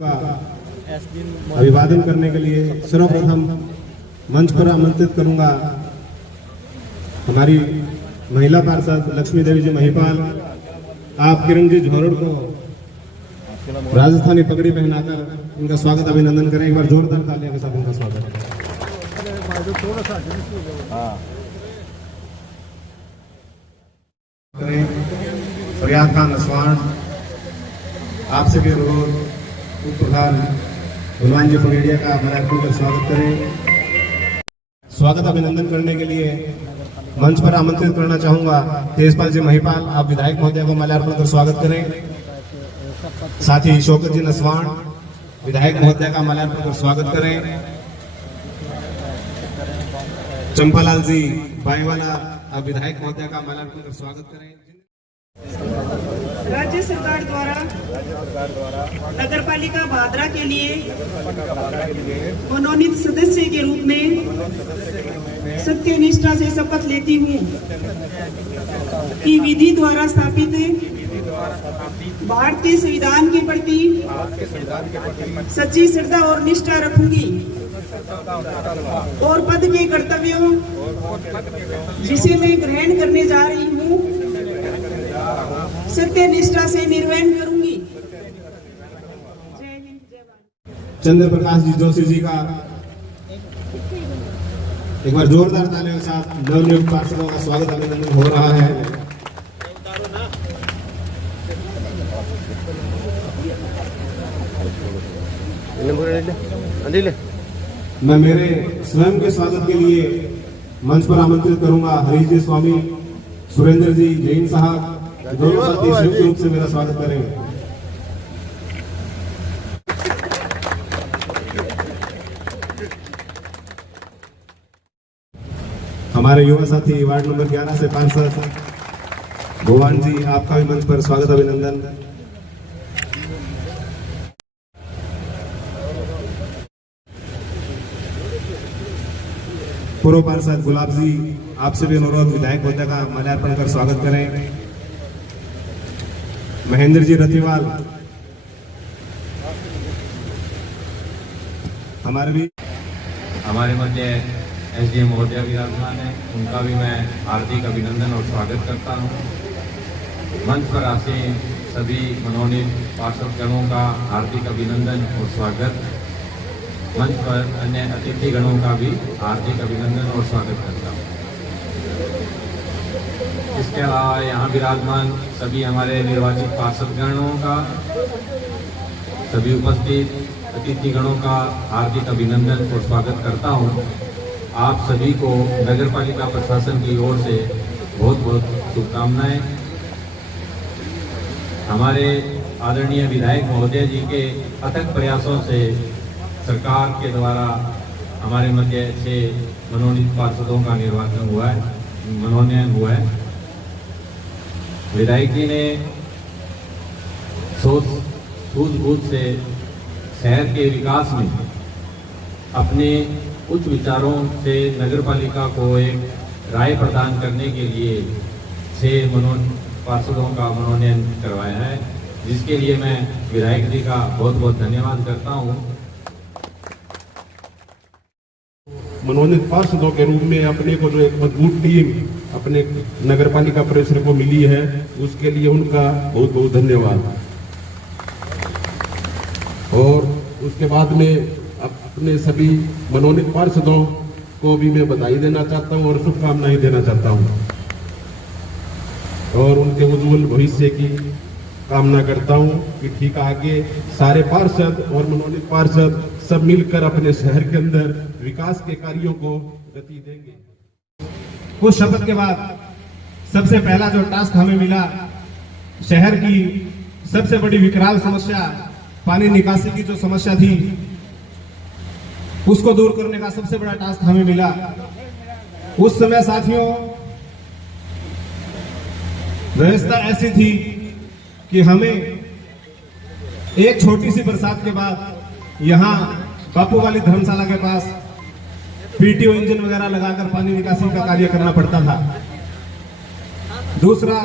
का अभिवादन करने के लिए सर्वप्रथम मंच पर आमंत्रित करूंगा हमारी महिला पार्षद लक्ष्मी देवी जी महिपाल। आप किरण जी झोरड़ को राजस्थानी पगड़ी पहनाकर उनका स्वागत अभिनंदन करें। एक बार जोरदार तालियों के साथ उनका स्वागत करें। फरियाद खान नसवान, आपसे भी अनुरोध उप प्रधान हनुमान जी पगड़िया का माल्यार्पण कर स्वागत करें। स्वागत अभिनंदन करने के लिए मंच पर आमंत्रित करना चाहूंगा तेजपाल जी महिपाल। आप विधायक महोदय को माल्यार्पण कर स्वागत करें। साथ ही शौकत जी नसवान विधायक महोदय का माल्यार्पण कर स्वागत करें। चंपालाल जी बाईवाला आप विधायक महोदय का माल्यार्पण कर स्वागत करें। राज्य सरकार द्वारा नगर पालिका भादरा के लिए मनोनीत सदस्य के रूप में सत्य निष्ठा से शपथ लेती हूँ कि विधि द्वारा स्थापित भारतीय संविधान के प्रति सच्ची श्रद्धा और निष्ठा रखूंगी और पद के कर्तव्यों जिसे मैं ग्रहण करने जा रही हूँ सत्य निष्ठा से निर्वहन करूंगी। जय हिंद जय भारत। चंद्र प्रकाश जी जोशी जी का एक बार जोरदार तालियों के साथ नवनियुक्त पार्षदों का स्वागत अभिनंदन हो रहा है। मैं मेरे स्वयं के स्वागत के लिए मंच पर आमंत्रित करूंगा हरीश जी स्वामी, सुरेंद्र जी, जैन साहब, दोनों साथी संयुक्त रूप से मेरा स्वागत करेंगे। हमारे युवा साथी वार्ड नंबर 11 से पार्षद भगवान जी, आपका भी मंच पर स्वागत अभिनंदन। पूर्व पार्षद गुलाब जी, आपसे भी अनुरोध विधायक महोदय का माल्यार्पण कर स्वागत करें। महेंद्र जी रतिवाल हमारे मध्य एसडीएम महोदय विराजमान है, उनका भी मैं हार्दिक अभिनंदन और स्वागत करता हूं। मंच पर आसीन सभी मनोनीत पार्षदगणों का हार्दिक अभिनंदन और स्वागत। मंच पर अन्य अतिथि गणों का भी हार्दिक अभिनंदन और स्वागत करता हूं। इसके अलावा यहाँ विराजमान सभी हमारे निर्वाचित पार्षदगणों का, सभी उपस्थित अतिथि गणों का हार्दिक अभिनंदन और स्वागत करता हूँ। आप सभी को नगर पालिका प्रशासन की ओर से बहुत बहुत शुभकामनाएं। हमारे आदरणीय विधायक महोदय जी के अथक प्रयासों से सरकार के द्वारा हमारे मध्य 6 मनोनीत पार्षदों का मनोनयन हुआ है। विधायक जी ने सूझबूझ से शहर के विकास में अपने उच्च विचारों से नगर पालिका को एक राय प्रदान करने के लिए 6 पार्षदों का मनोनयन करवाया है, जिसके लिए मैं विधायक जी का बहुत बहुत धन्यवाद करता हूं। मनोनीत पार्षदों के रूप में अपने को जो एक मजबूत टीम अपने नगर पालिका परिषद को मिली है, उसके लिए उनका बहुत बहुत धन्यवाद। और उसके बाद में अपने सभी मनोनीत पार्षदों को भी मैं बधाई देना चाहता हूं और शुभकामनाएं देना चाहता हूं और उनके उज्जवल भविष्य की कामना करता हूं कि ठीक आगे सारे पार्षद और मनोनीत पार्षद सब मिलकर अपने शहर के अंदर विकास के कार्यों को गति देंगे। कुछ शपथ के बाद सबसे पहला जो टास्क हमें मिला, शहर की सबसे बड़ी विकराल समस्या पानी निकासी की जो समस्या थी, उसको दूर करने का सबसे बड़ा टास्क हमें मिला। उस समय साथियों व्यवस्था ऐसी थी कि हमें एक छोटी सी बरसात के बाद यहाँ बापू वाली धर्मशाला के पास पीटीओ इंजन वगैरह लगाकर पानी निकासी का कार्य करना पड़ता था। दूसरा,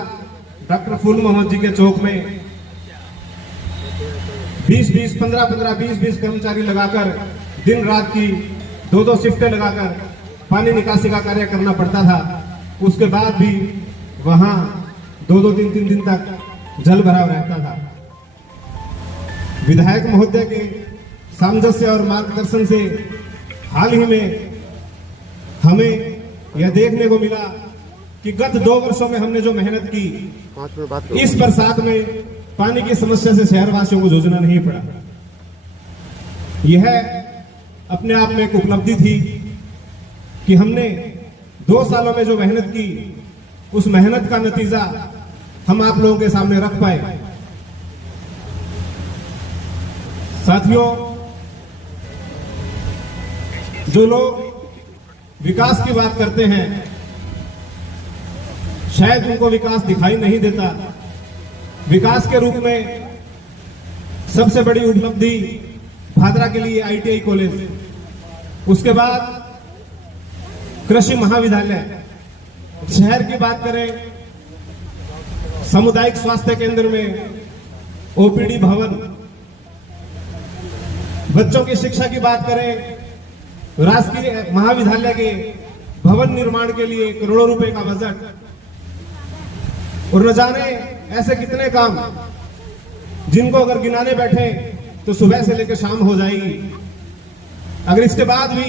डॉक्टर फूल मोहम्मद जी के चौक में 20-20, 15-15, 20-20 कर्मचारी लगाकर दिन रात की 2-2 शिफ्टें लगाकर पानी निकासी का कार्य करना पड़ता था। उसके बाद भी वहां 2-2, 3-3 दिन तक जल भराव रहता था। विधायक महोदय के सामंजस्य और मार्गदर्शन से हाल ही में हमें यह देखने को मिला कि गत 2 वर्षों में हमने जो मेहनत की, इस बरसात में पानी की समस्या से शहरवासियों को जूझना नहीं पड़ा। यह अपने आप में एक उपलब्धि थी कि हमने 2 सालों में जो मेहनत की, उस मेहनत का नतीजा हम आप लोगों के सामने रख पाए। साथियों, जो लोग विकास की बात करते हैं, शायद उनको विकास दिखाई नहीं देता। विकास के रूप में सबसे बड़ी उपलब्धि भादरा के लिए ITI कॉलेज, उसके बाद कृषि महाविद्यालय। शहर की बात करें, सामुदायिक स्वास्थ्य केंद्र में OPD भवन। बच्चों की शिक्षा की बात करें, राजकीय महाविद्यालय के भवन निर्माण के लिए करोड़ों रुपए का बजट, और न जाने ऐसे कितने काम जिनको अगर गिनाने बैठे तो सुबह से लेकर शाम हो जाएगी। अगर इसके बाद भी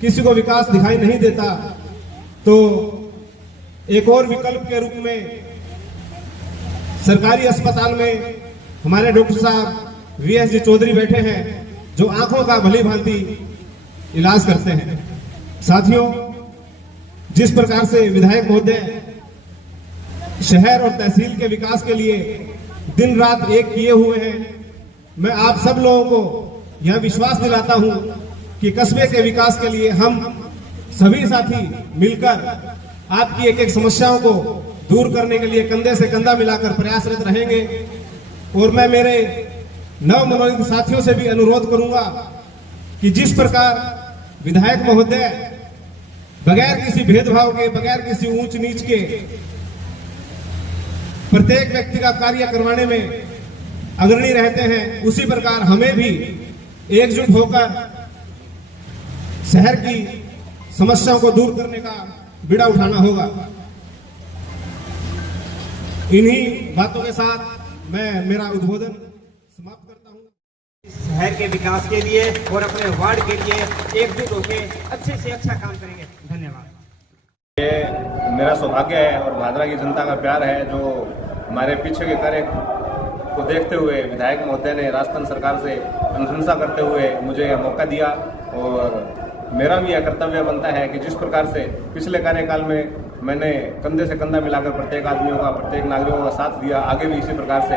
किसी को विकास दिखाई नहीं देता तो एक और विकल्प के रूप में सरकारी अस्पताल में हमारे डॉक्टर साहब VS चौधरी बैठे हैं, जो आंखों का भली भांति इलाज करते हैं। साथियों, जिस प्रकार से विधायक महोदय शहर और तहसील के विकास के लिए दिन रात एक किए हुए हैं, मैं आप सब लोगों को यह विश्वास दिलाता हूं कि कस्बे के विकास के लिए हम सभी साथी मिलकर आपकी एक एक समस्याओं को दूर करने के लिए कंधे से कंधा मिलाकर प्रयासरत रहेंगे। और मैं मेरे नव मनोनीत साथियों से भी अनुरोध करूंगा कि जिस प्रकार विधायक महोदय बगैर किसी भेदभाव के, बगैर किसी ऊंच नीच के प्रत्येक व्यक्ति का कार्य करवाने में अग्रणी रहते हैं, उसी प्रकार हमें भी एकजुट होकर शहर की समस्याओं को दूर करने का बीड़ा उठाना होगा। इन्हीं बातों के साथ मैं मेरा उद्बोधन समाप्त करता हूं। शहर के विकास के लिए और अपने वार्ड के लिए एकजुट होकर अच्छे से अच्छा काम करेंगे। धन्यवाद। ये मेरा सौभाग्य है और भादरा की जनता का प्यार है, जो हमारे पीछे के कार्य को देखते हुए विधायक महोदय ने राजस्थान सरकार से अनुशंसा करते हुए मुझे यह मौका दिया। और मेरा भी यह कर्तव्य बनता है कि जिस प्रकार से पिछले कार्यकाल में मैंने कंधे से कंधा मिलाकर प्रत्येक आदमियों का, प्रत्येक नागरिकों का साथ दिया, आगे भी इसी प्रकार से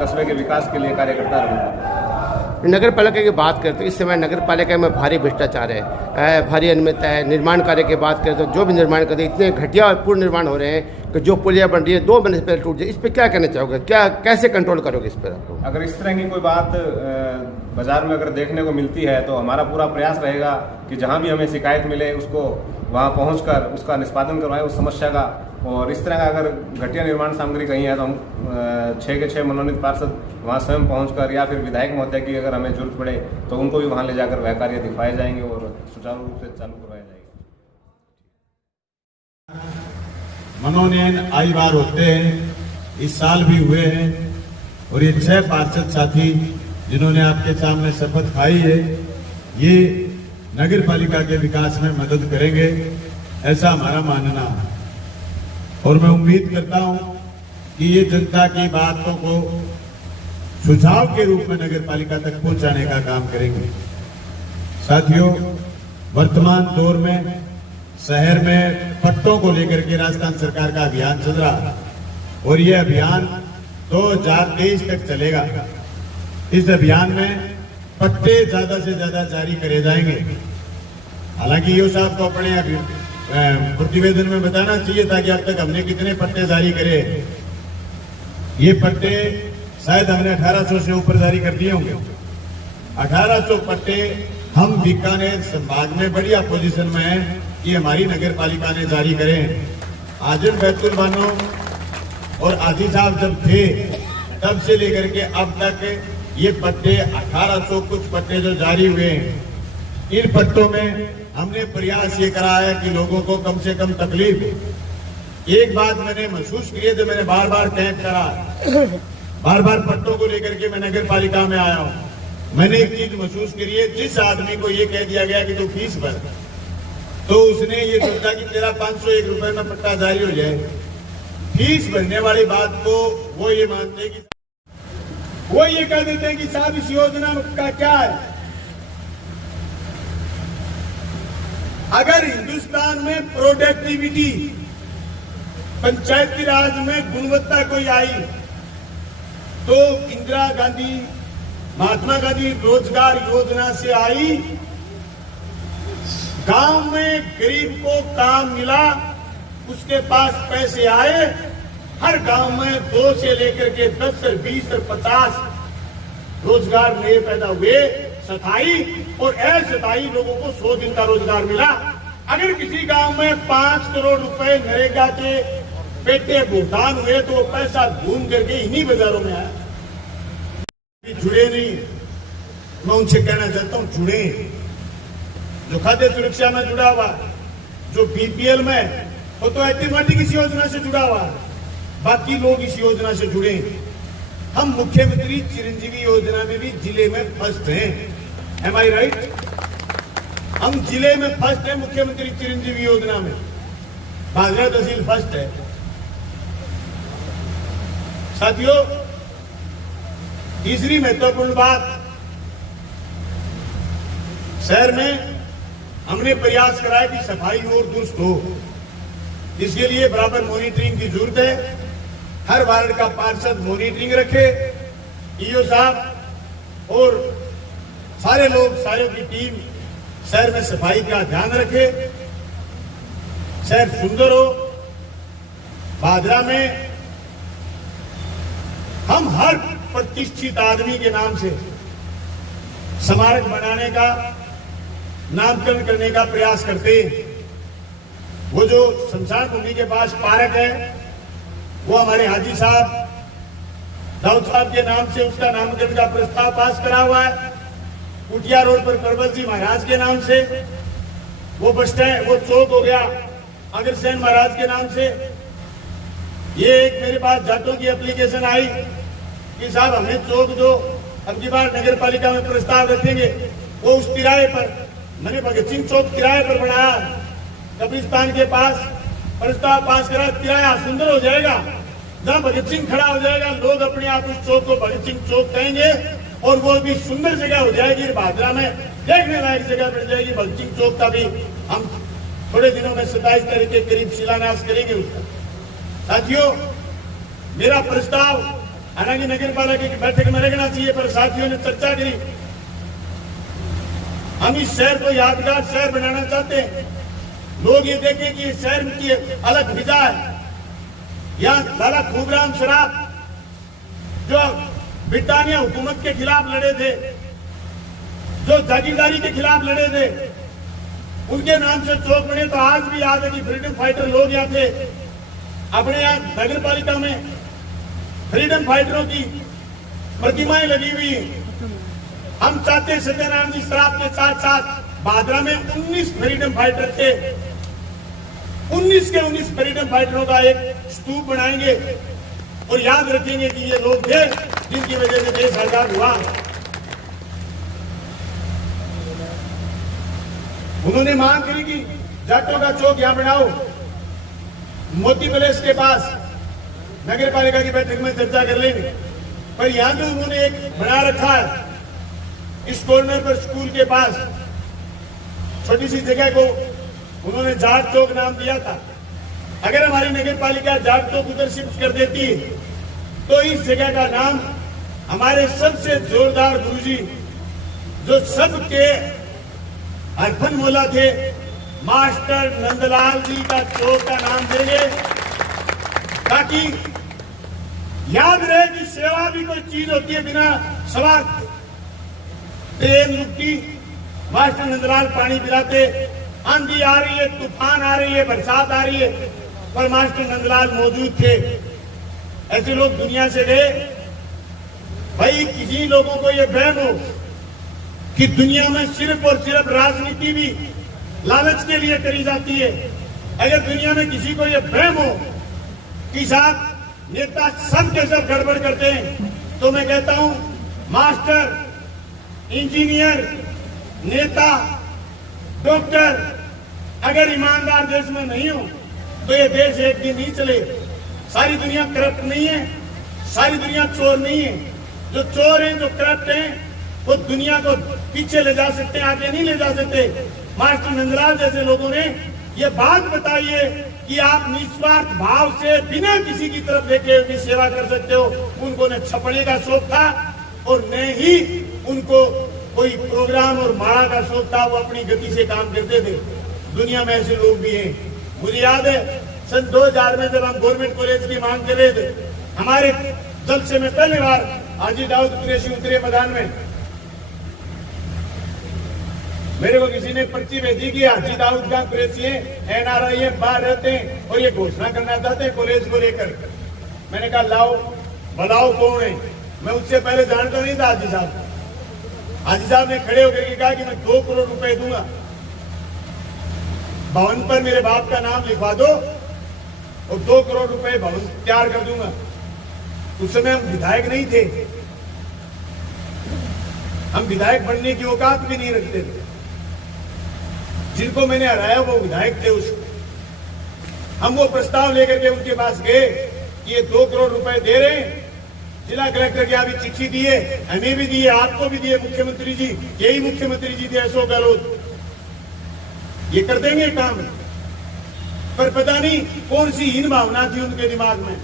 कस्बे के विकास के लिए कार्य करता रहूँगा। नगर पालिका की बात करते हैं, इस समय नगर पालिका में भारी भ्रष्टाचार है, भारी अनियमितता है। निर्माण कार्य की बात करें तो जो भी निर्माण करते हैं, इतने घटिया और पूर्ण निर्माण हो रहे हैं कि जो पुलिया बन रही है 2 महीने से पहले टूट जाए। इस पर क्या कहना चाहोगे, क्या कैसे कंट्रोल करोगे इस पर आपको? अगर इस तरह की कोई बात बाजार में अगर देखने को मिलती है तो हमारा पूरा प्रयास रहेगा कि जहां भी हमें शिकायत मिले उसको वहां पहुंचकर उसका निष्पादन करवाएं उस समस्या का। और इस तरह का अगर घटिया निर्माण सामग्री कहीं है तो हम 6 के 6 मनोनीत पार्षद वहां स्वयं पहुंचकर, या फिर विधायक महोदय की अगर हमें जरूरत पड़े तो उनको भी वहां ले जाकर वह कार्य दिखवाए जाएंगे और सुचारू रूप से चालू करवाए जाएंगे। मनोनयन आई बार होते हैं, इस साल भी हुए हैं, और ये 6 पार्षद साथी जिन्होंने आपके सामने शपथ खाई है, ये नगर पालिका के विकास में मदद करेंगे, ऐसा हमारा मानना है। और मैं उम्मीद करता हूं कि ये जनता की बातों को सुझाव के रूप में नगर पालिका तक पहुंचाने का काम करेंगे। साथियों, वर्तमान दौर में शहर में पट्टों को लेकर के राजस्थान सरकार का अभियान चल रहा है, और ये अभियान 2023 तक चलेगा। इस अभियान में पट्टे ज्यादा से ज्यादा जारी करे जाएंगे। हालांकि यो साहब को अपने प्रतिवेदन में बताना चाहिए था कि अब तक हमने कितने पट्टे जारी करे। ये पट्टे शायद हमने 1800 से ऊपर जारी कर दिए होंगे। 1800 पट्टे हम बीकानेर संभाग में बढ़िया पोजीशन में है कि हमारी नगर पालिका ने जारी करें। आजम बैतुल बानो और आदि साहब जब थे तब से लेकर के अब तक ये पट्टे 1800 कुछ पट्टे जो जारी हुए हैं, इन पट्टों में हमने प्रयास ये करा है कि लोगों को कम से कम तकलीफ हो। एक बात मैंने महसूस की है, जो मैंने बार बार कैंप करा, बार बार पट्टों को लेकर के मैं नगर पालिका में आया हूं, मैंने एक चीज महसूस करी है। जिस आदमी को ये कह दिया गया कि तू फीस भर, तो उसने ये सोचा कि तेरा 501 रुपए में पट्टा जारी हो जाए। फीस भरने वाली बात को वो ये मानते हैं कि वो ये कह देते हैं कि साहब इस योजना का क्या है। अगर हिंदुस्तान में प्रोडक्टिविटी, पंचायती राज में गुणवत्ता कोई आई, तो इंदिरा गांधी, महात्मा गांधी रोजगार योजना से आई। गांव में गरीब को काम मिला, उसके पास पैसे आए, हर गांव में 2 से लेकर के 10 और 20 और 50 रोजगार नए पैदा हुए, स्थायी और अस्थायी लोगों को 100 दिन का रोजगार मिला। अगर किसी गांव में 5 करोड़ रुपए नरेगा के पेटे भुगतान हुए, तो वो पैसा घूम करके इन्हीं बाजारों में आया। जुड़े नहीं, मैं उनसे कहना चाहता हूं जुड़े। जो खाद्य सुरक्षा में जुड़ा हुआ, जो बीपीएल में, वो तो ऑटोमेटिक इस योजना से जुड़ा हुआ है। बाकी लोग इस योजना से जुड़े। हम मुख्यमंत्री चिरंजीवी योजना में भी जिले में फर्स्ट हैं। एम आई राइट? हम जिले में फर्स्ट हैं मुख्यमंत्री चिरंजीवी योजना में। भादरा तहसील फर्स्ट है। साथियों, तीसरी महत्वपूर्ण बात, शहर में हमने प्रयास करा है कि सफाई और दुरुस्त हो। इसके लिए बराबर मॉनिटरिंग की जरूरत है। हर वार्ड का पार्षद मॉनिटरिंग रखे, ईओ साहब और सारे लोग, सारों की टीम शहर में सफाई का ध्यान रखे, शहर सुंदर हो। भादरा में हम हर प्रतिष्ठित आदमी के नाम से स्मारक बनाने का, नामकरण करने का प्रयास करते हैं। वो जो शमशान भूमि के पास पार्क है, वो हमारे हाजी साहब दाऊद साहब के नाम से उसका नामकरण का प्रस्ताव पास करा हुआ है। कुटिया रोड पर परबत जी महाराज के नाम से वो बस स्टैंड, वो चौक हो गया अग्रसेन महाराज के नाम से। ये एक मेरे पास जाटों की एप्लीकेशन आई कि साहब हमें चौक जो अब की बार नगर पालिका में प्रस्ताव रखेंगे, वो उस किराए पर, मैंने भगत सिंह चौक किराए पर बनाया, कब्रिस्तान के पास प्रस्ताव पास करा। किराया सुंदर हो जाएगा, जहां भगत सिंह खड़ा हो जाएगा, लोग अपने आप उस चौक को भगत सिंह चौक कहेंगे और वो भी सुंदर जगह हो जाएगी। भादरा में देखने लायक जगह मिल जाएगी। भगत सिंह चौक का भी हम थोड़े दिनों में 27 तारीख के करीब शिलान्यास करेंगे उसका। साथियों, मेरा प्रस्ताव हालांकि नगर पालिका की बैठक में रखना चाहिए, पर साथियों ने चर्चा करी। हम इस शहर को यादगार शहर बनाना चाहते हैं। लोग ये देखें कि इस शहर की अलग फिजा है। यहाँ लाला खूबराम सराफ जो ब्रिटानिया हुकूमत के खिलाफ लड़े थे, जो जागीरदारी के खिलाफ लड़े थे, उनके नाम से चौक बने। तो आज भी याद है कि फ्रीडम फाइटर लोग यहाँ थे। अपने यहाँ नगर पालिका में फ्रीडम फाइटरों की प्रतिमाएं लगी हुई हैं। हम चाहते हैं सत्यनारायण जी सराफ के साथ साथ भादरा में 19 फ्रीडम फाइटर थे। 19 के 19 फ्रीडम फाइटरों का एक स्तूप बनाएंगे और याद रखेंगे कि ये लोग थे जिनकी वजह से देश आजाद हुआ। उन्होंने मांग करी कि जाटों का चौक यहां बनाओ। मोती पैलेस के पास नगर पालिका की बैठक में चर्चा कर लेंगे, पर यहां जो उन्होंने एक बना रखा है, इस कॉर्नर पर स्कूल के पास छोटी सी जगह को उन्होंने जाट चौक नाम दिया था। अगर हमारी नगर पालिका जाट चौक उधर शिफ्ट कर देती है, तो इस जगह का नाम हमारे सबसे जोरदार गुरुजी, जो सबके अर्पण मोला थे, मास्टर नंदलाल जी का चौक का नाम देंगे, ताकि याद रहे कि सेवा भी कोई चीज होती है बिना स्वार्थ। ट्रेन रुकती, मास्टर नंदलाल पानी पिलाते, आंधी आ रही है, तूफान आ रही है, बरसात आ रही है, पर मास्टर नंदलाल मौजूद थे। ऐसे लोग दुनिया से गए। भाई किसी लोगों को ये वहम हो कि दुनिया में सिर्फ और सिर्फ राजनीति भी लालच के लिए करी जाती है, अगर दुनिया में किसी को ये वहम हो कि साहब नेता सब के सब गड़बड़ करते हैं, तो मैं कहता हूं मास्टर, इंजीनियर, नेता, डॉक्टर अगर ईमानदार देश में नहीं हो तो ये देश एक दिन नहीं चले। सारी दुनिया करप्ट नहीं है, सारी दुनिया चोर नहीं है। जो चोर हैं, जो करप्ट हैं, वो दुनिया को पीछे ले जा सकते हैं, आगे नहीं ले जा सकते। मास्टर नंदलाल जैसे लोगों ने ये बात बताई है कि आप निस्वार्थ भाव से बिना किसी की तरफ देखे हुए सेवा कर सकते हो। उनको न छपने का शौक था और न ही उनको कोई प्रोग्राम और माला का शौक था, वो अपनी गति से काम करते थे। दुनिया में ऐसे लोग भी हैं। मुझे याद है सन 2000 में जब हम गवर्नमेंट कॉलेज की मांग कर रहे थे, हमारे जलसे में पहली बार हाजी दाऊद कुरैशी उतरे मैदान में। मेरे को किसी ने पर्ची भेजी कि हाजी दाऊद खान कुरैशी है, NRI है, बाहर रहते हैं और ये घोषणा करना चाहते हैं कॉलेज को लेकर। मैंने कहा लाओ बताओ कौन है। मैं उससे पहले जानता नहीं था हाजी साहब। हाजी साहब ने खड़े होकर कहा कि मैं 2 करोड़ रुपए दूंगा, भवन पर मेरे बाप का नाम लिखवा दो और 2 करोड़ रुपए भवन तैयार कर दूंगा। उस समय हम विधायक नहीं थे, हम विधायक बनने की औकात भी नहीं रखते थे। जिनको मैंने हराया वो विधायक थे। उस हम वो प्रस्ताव लेकर के उनके पास गए कि ये 2 करोड़ रुपए दे रहे हैं। जिला कलेक्टर के अभी चिट्ठी दी है, हमें भी दी है, आपको भी दी है मुख्यमंत्री जी, यही मुख्यमंत्री जी थे अशोक गहलोत, ये कर देंगे काम। पर पता नहीं कौन सी हीन भावना थी उनके दिमाग में।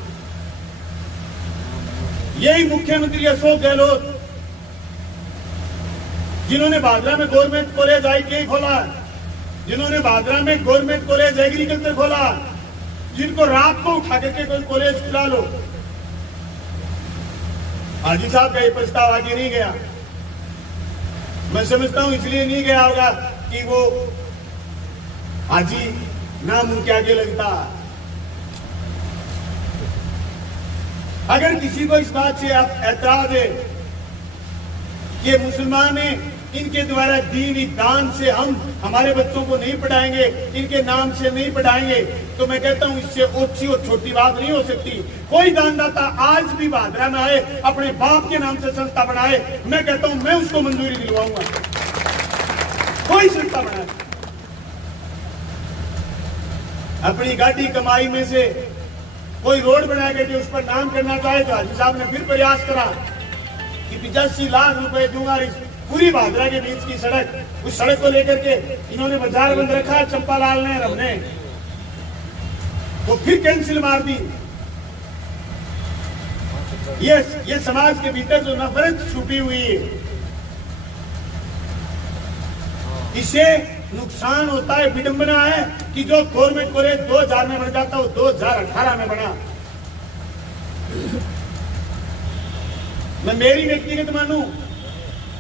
यही मुख्यमंत्री अशोक गहलोत जिन्होंने भादरा में गवर्नमेंट कॉलेज ITI खोला, जिन्होंने भादरा में गवर्नमेंट कॉलेज एग्रीकल्चर खोला, जिनको रात को उठा करके कोई कॉलेज खुला लो। हाजी साहब का ये प्रस्ताव आगे नहीं गया। मैं समझता हूं इसलिए नहीं गया होगा कि वो हाजी नाम उनके आगे लगता। अगर किसी को इस बात से ऐतराज है कि ये मुसलमान हैं, इनके द्वारा दी हुई दान से हम हमारे बच्चों को नहीं पढ़ाएंगे, इनके नाम से नहीं पढ़ाएंगे, तो मैं कहता हूं इससे ओछी और छोटी बात नहीं हो सकती। कोई दानदाता आज भी भादरा में आए, अपने बाप के नाम से संस्था बनाए, मैं कहता हूं मैं उसको मंजूरी दिलवाऊंगा। कोई संस्था बनाए, अपनी गाड़ी कमाई में से कोई रोड बना करके उस पर नाम करना चाहे तो हाजी साहब ने फिर प्रयास करा कि 85 लाख रुपए दूंगा। पूरी भादरा के बीच की सड़क, उस सड़क को लेकर के इन्होंने बाजार बंद रखा, चंपालाल ने, हमने वो फिर कैंसिल मार दी। ये समाज के भीतर जो नफरत छुपी हुई है, इससे नुकसान होता है। विडंबना है कि जो गवर्नमेंट कॉलेज 2000 में बन जाता वो 2018 में बना। मैं मेरी व्यक्तिगत मानूं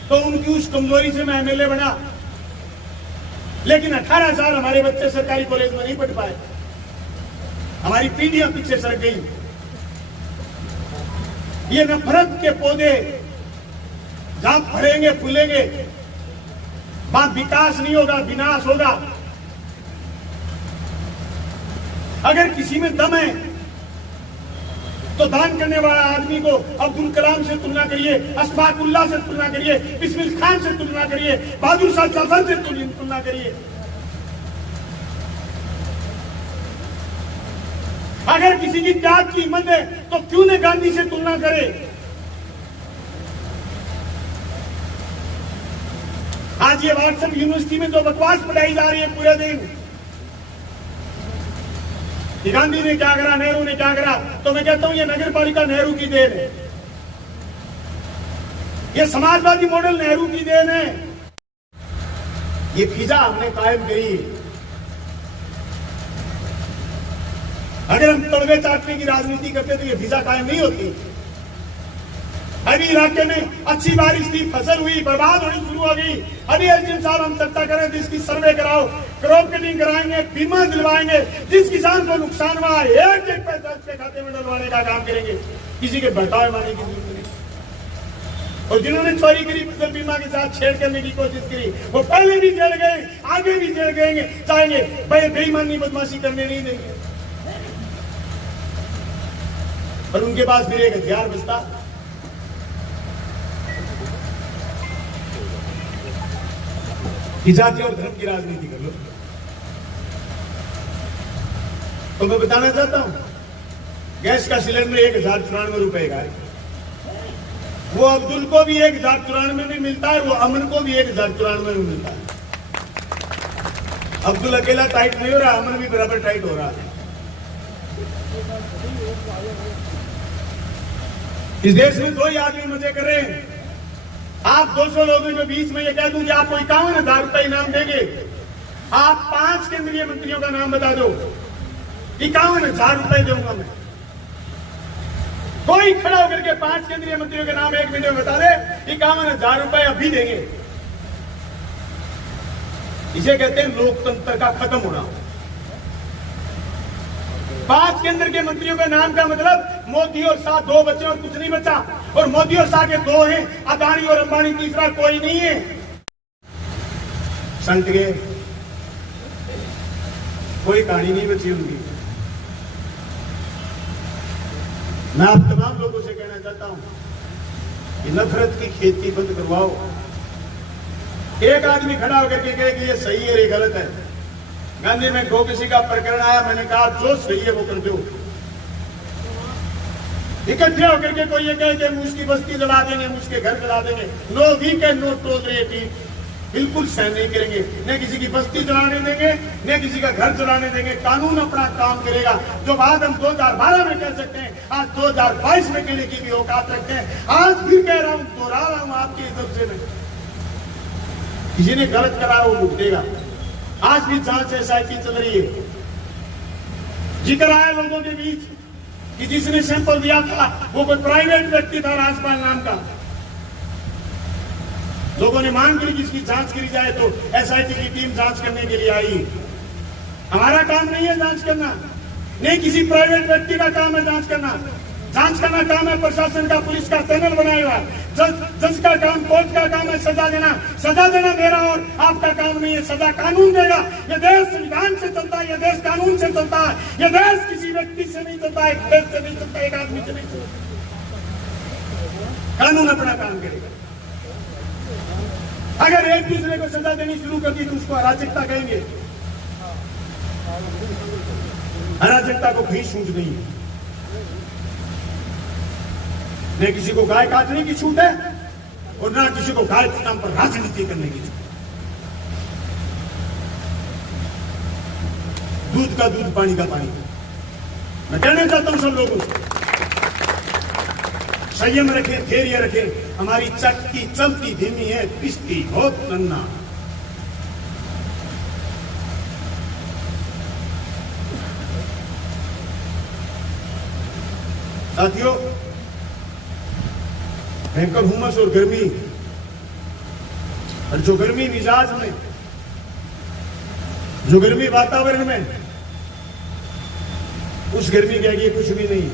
तो उनकी उस कमजोरी से मैं MLA बना, लेकिन 18 साल हमारे बच्चे सरकारी कॉलेज में नहीं पढ़ पाए, हमारी पीढ़ियां पीछे सर गई। ये नफरत के पौधे जहां फलेंगे फूलेंगे, वहां विकास नहीं होगा, विनाश होगा। अगर किसी में दम है तो दान करने वाला आदमी को अब्दुल कलाम से तुलना करिए, अशफाकुल्लाह से तुलना करिए, बिस्मिल खान से तुलना करिए, बहादुर शाह जफर से तुलना करिए। अगर किसी की त्याग की हिम्मत है तो क्यों न गांधी से तुलना करे। आज ये व्हाट्सएप यूनिवर्सिटी में जो बकवास पढ़ाई जा रही है पूरे दिन, गांधी ने क्या करा, नेहरू ने क्या करा, तो मैं कहता हूं ये नगर पालिका नेहरू की देन है, ये समाजवादी मॉडल नेहरू की देन है। ये फिजा हमने कायम करी। अगर हम तड़वे चाटने की राजनीति करते तो ये फिजा कायम नहीं होती। अभी इलाके में अच्छी बारिश थी, फसल हुई, बर्बाद होनी शुरू हो गई। अभी अर्जुन साहब हम चर्चा करें तो इसकी सर्वे कराओ, क्रॉप कटिंग कराएंगे, बीमा दिलवाएंगे, जिस किसान को नुकसान हुआ एक पैसा उसके खाते में डलवाने का काम करेंगे। किसी के बहकावे मारने की जरूरत नहीं। और जिन्होंने चोरी करी फसल बीमा के साथ छेड़ करने की कोशिश करी वो पहले भी जेल गए, आगे भी जेल गएंगे, चाहेंगे बेईमानी बदमाशी करने नहीं देंगे। और उनके पास फिर एक हथियार बचता कि जाति और धर्म की राजनीति कर लो। तो मैं बताना चाहता हूं, गैस का सिलेंडर 1094 रुपए का है। वो अब्दुल को भी 1094 में मिलता है, वो अमन को भी 1094 में मिलता है। अब्दुल अकेला टाइट नहीं हो रहा, अमन भी बराबर टाइट हो रहा है। इस देश में 2 ही आदमी मजे कर रहे हैं। आप 200 लोगों के बीच में ये कह दूं कि आपको 51,000 रुपए इनाम देंगे, आप 5 केंद्रीय मंत्रियों का नाम बता दो, 51,000 रुपए दूंगा मैं। कोई खड़ा होकर के 5 केंद्रीय मंत्रियों के नाम 1 मिनट में बता दे, 51,000 रुपए अभी देंगे। इसे कहते हैं लोकतंत्र का खत्म होना। 5 केंद्र के मंत्रियों के नाम का मतलब मोदी और शाह 2 बचे और कुछ नहीं बचा, और मोदी और शाह के 2 हैं, अदानी और अंबानी तीसरा कोई नहीं है। संत गए, कोई कहानी नहीं बची उनकी। मैं आप तमाम लोगों से कहना चाहता हूं कि नफरत की खेती बंद करवाओ। एक आदमी खड़ा होकर के कहे कि ये सही है, ये गलत है। गांधी में गो किसी का प्रकरण आया, मैंने कहा जो सही है वो कर दो। इकट्ठे होकर के कोई ये कहे कि हम उसकी बस्ती जला देंगे, हम उसके घर जला देंगे, no we can not tolerate, बिल्कुल सहन नहीं करेंगे। न किसी की बस्ती जलाने देंगे, न किसी का घर जलाने देंगे। कानून अपना काम करेगा। जो बात हम 2012 में कह सकते हैं, आज 2022 में कहने की भी औकात रखते हैं। आज भी कह रहा हूं, दोहरा रहा हूं आपकी इज्जत से, नहीं किसी ने गलत करा वो भुगतेगा। आज भी जांच SIT चल रही है। जिक्र आया लोगों के बीच कि जिसने सैंपल दिया था वो कोई प्राइवेट व्यक्ति था, राजपाल नाम का। लोगों ने मांग करी कि इसकी जांच करी जाए, तो SIT की टीम जांच करने के लिए आई। हमारा काम नहीं है जांच करना, नहीं किसी प्राइवेट व्यक्ति का काम है जांच करना। जांच करना काम है प्रशासन का, पुलिस का पैनल बनाया हुआ। जज का काम, कोर्ट का काम है सजा देना। सजा देना मेरा और आपका काम नहीं है, सजा कानून देगा। यह देश संविधान से चलता है, यह देश कानून से चलता है। यह देश किसी व्यक्ति से नहीं चलता, एक देश से नहीं चलता, एक आदमी से नहीं चलता। कानून अपना काम करेगा। अगर एक दूसरे को सजा देनी शुरू कर दी तो उसको अराजकता कहेंगे। अराजकता को भी छूट नहीं है। न किसी को गाय काटने की छूट है और ना किसी को गाय के नाम पर राजनीति करने की छूट। दूध का दूध, पानी का पानी। मैं कहना चाहता हूं सब लोगों से, संयम रखें, धैर्य रखें। हमारी चक्की चलती धीमी है, पिसती बहुत नन्ना। साथियों, भयंकर हुमस और गर्मी, और जो गर्मी मिजाज में, जो गर्मी वातावरण में, उस गर्मी के आगे कुछ भी नहीं।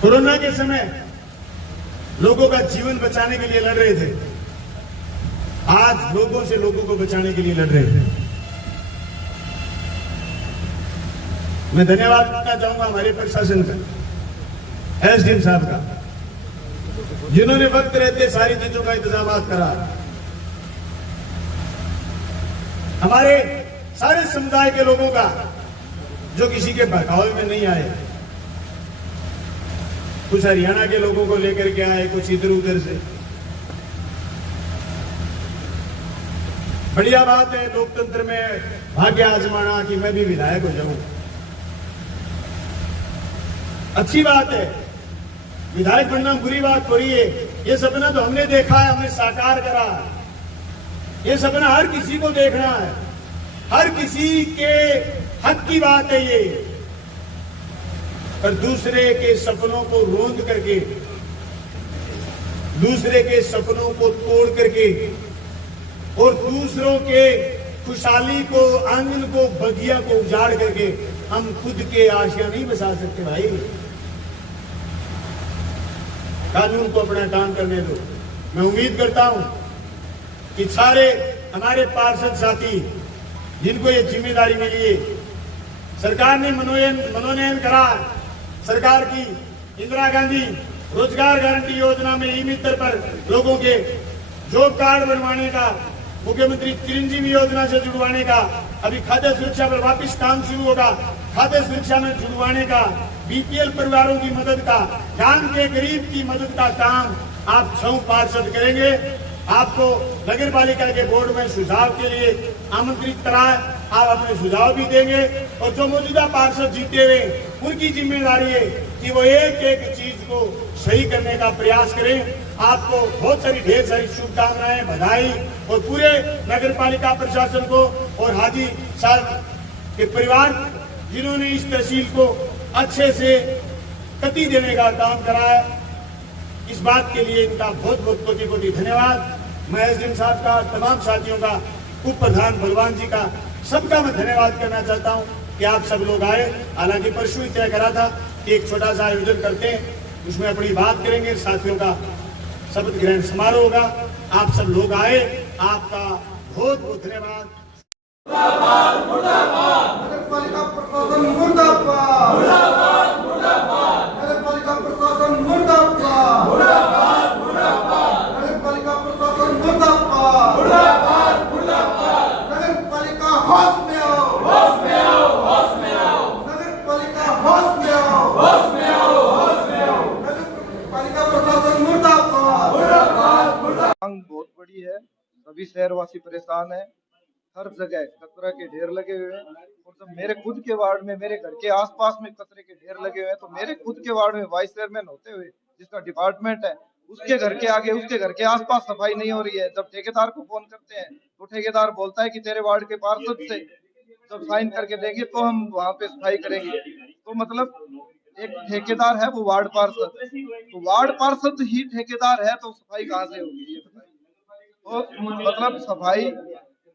कोरोना के समय लोगों का जीवन बचाने के लिए लड़ रहे थे, आज लोगों से लोगों को बचाने के लिए लड़ रहे हैं। मैं धन्यवाद करना चाहूंगा हमारे प्रशासन का, SDM साहब का, जिन्होंने वक्त रहते सारी चीजों का इंतजाम करा। हमारे सारे समुदाय के लोगों का, जो किसी के बहकावे में नहीं आए। कुछ हरियाणा के लोगों को लेकर के आए, कुछ इधर उधर से। बढ़िया बात है लोकतंत्र में भाग्य आजमाना कि मैं भी विधायक हो जाऊं, अच्छी बात है। विधायक बनना बुरी बात थोड़ी है। ये सपना तो हमने देखा है, हमने साकार करा है। ये सपना हर किसी को देखना है, हर किसी के हक की बात है ये। पर दूसरे के सपनों को रोंद करके, दूसरे के सपनों को तोड़ करके और दूसरों के खुशहाली को, आंगन को, बगिया को उजाड़ करके हम खुद के आशिया नहीं बसा सकते भाई। कानून को अपना काम करने दो। मैं उम्मीद करता हूं कि सारे हमारे पार्षद साथी जिनको ये जिम्मेदारी मिली है, सरकार ने मनोनयन करा, सरकार की इंदिरा गांधी रोजगार गारंटी योजना में ई मित्र पर लोगों के जॉब कार्ड बनवाने का, मुख्यमंत्री चिरंजीवी योजना से जुड़वाने का, अभी खाद्य सुरक्षा पर वापस काम शुरू होगा, खाद्य सुरक्षा में जुड़वाने का, बीपीएल परिवारों की मदद का, गांव के गरीब की मदद का काम आप 6 पार्षद करेंगे। आपको नगर पालिका के बोर्ड में सुझाव के लिए आमंत्रित कराए, आप अपने सुझाव भी देंगे और जो मौजूदा पार्षद जीते हुए उनकी जिम्मेदारी है कि वो एक एक चीज को सही करने का प्रयास करें। आपको बहुत सारी ढेर सारी शुभकामनाएं, बधाई और पूरे नगर पालिका प्रशासन को और हाजी साहब के परिवार जिन्होंने इस तहसील को अच्छे से गति देने का काम करा है, इस बात के लिए इनका बहुत बहुत कोटि कोटि धन्यवाद। मैं एसडीएम साहब का, तमाम साथियों का, उप प्रधान बलवान जी का, सबका मैं धन्यवाद करना चाहता हूं कि आप सब लोग आए। हालांकि परसों ही तय करा था कि एक छोटा सा आयोजन करते हैं, उसमें अपनी बात करेंगे, साथियों का शपथ ग्रहण समारोह होगा। आप सब लोग आए, आपका बहुत बहुत धन्यवाद। नगर पालिका प्रशासन मुर्दाबाद, मुर्दाबाद, मुर्दाबाद। नगर पालिका प्रशासन मुर्दाबाद, मुर्दाबाद, मुर्दाबाद। नगर पालिका प्रशासन मुर्दाबाद, मुर्दाबाद, मुर्दाबाद। नगर पालिका होश में आओ, होश में आओ, होश में आओ। नगर पालिका होश में आओ, होश में आओ, होश में आओ। नगर पालिका प्रशासन मुर्दाबाद, मुर्दाबाद, मुर्दाबाद। मांग बहुत बड़ी है, सभी शहरवासी परेशान है। हर जगह कचरा के ढेर लगे हुए हैं और जब मेरे खुद के वार्ड में, मेरे घर के आसपास में कचरे के ढेर लगे हुए हैं, तो मेरे खुद के वार्ड में वाइस चेयरमैन होते हुए जिसका डिपार्टमेंट है, उसके घर के आगे, उसके घर के आसपास सफाई नहीं हो रही है। जब ठेकेदार को फोन करते हैं तो ठेकेदार बोलता है कि तेरे वार्ड के पार्षद से जब साइन करके देंगे तो हम वहाँ पे सफाई करेंगे। तो मतलब एक ठेकेदार है वो वार्ड पार्षद, तो वार्ड पार्षद ही ठेकेदार है, तो सफाई कहाँ से होगी ये बताइए। तो मतलब सफाई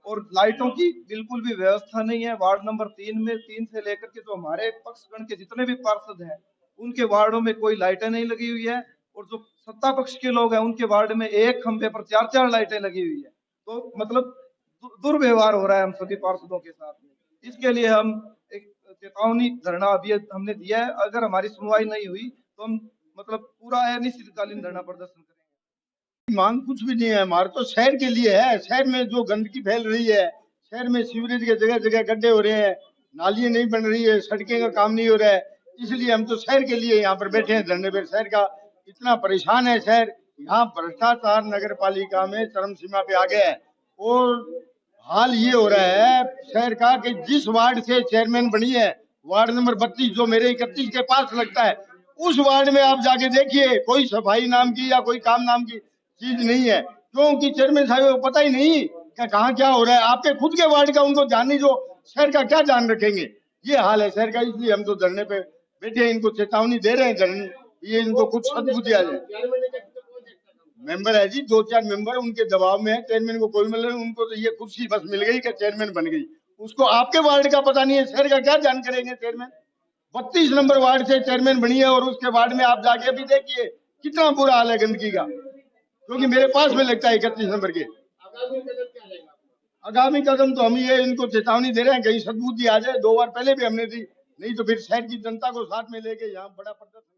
और लाइटों की बिल्कुल भी व्यवस्था नहीं है। वार्ड नंबर 3 में 3 से लेकर के जो हमारे पक्षगण के जितने भी पार्षद हैं उनके वार्डों में कोई लाइटें नहीं लगी हुई है, और जो सत्ता पक्ष के लोग हैं उनके वार्ड में एक खंभे पर 4-4 लाइटें लगी हुई है। तो मतलब दुर्व्यवहार हो रहा है हम सभी पार्षदों के साथ में। इसके लिए हम एक चेतावनी धरना अभी हमने दिया है। अगर हमारी सुनवाई नहीं हुई तो हम मतलब पूरा अनिश्चितकालीन धरना प्रदर्शन करेंगे। मांग कुछ भी नहीं है, हमारे तो शहर के लिए है। शहर में जो गंदगी फैल रही है, शहर में सीवरेज के जगह जगह गड्ढे हो रहे हैं, नालियां नहीं बन रही है, सड़कें का काम नहीं हो रहा है, इसलिए हम तो शहर के लिए यहाँ पर बैठे हैं धरने पर। शहर का इतना परेशान है शहर, यहाँ भ्रष्टाचार नगर पालिका में चरम सीमा पे आ गया है। और हाल ये हो रहा है शहर का कि जिस वार्ड से चेयरमैन बनी है, वार्ड नंबर 32 जो मेरे 31 के पास लगता है, उस वार्ड में आप जाके देखिए कोई सफाई नाम की या कोई काम नाम की चीज नहीं है, क्योंकि चेयरमैन साहब को पता ही नहीं कि कहाँ क्या हो रहा है। आपके खुद के वार्ड का उनको जान नहीं, जो शहर का क्या जान रखेंगे। ये हाल है शहर का, इसलिए हम तो धरने पे बैठे हैं, इनको चेतावनी दे रहे हैं धरने, ये इनको कुछ सदबुद्धि दिया जाए। मेंबर है जी, 2-4 मेंबर उनके दबाव में है, चेयरमैन को कोई मिल रहा है, उनको तो ये कुर्सी बस मिल गई कि चेयरमैन बन गई, उसको आपके वार्ड का पता नहीं है, शहर का क्या जान करेंगे चेयरमैन। 32 नंबर वार्ड से चेयरमैन बनी है और उसके वार्ड में आप जाके भी देखिए कितना बुरा हाल है गंदगी का, क्योंकि मेरे पास में लगता है 31 नंबर के। आगामी कदम तो हम ये इनको चेतावनी दे रहे हैं, कहीं सद्बुद्धि आ जाए। 2 बार पहले भी हमने दी, नहीं तो फिर शहर की जनता को साथ में लेके यहाँ बड़ा प्रदर्शन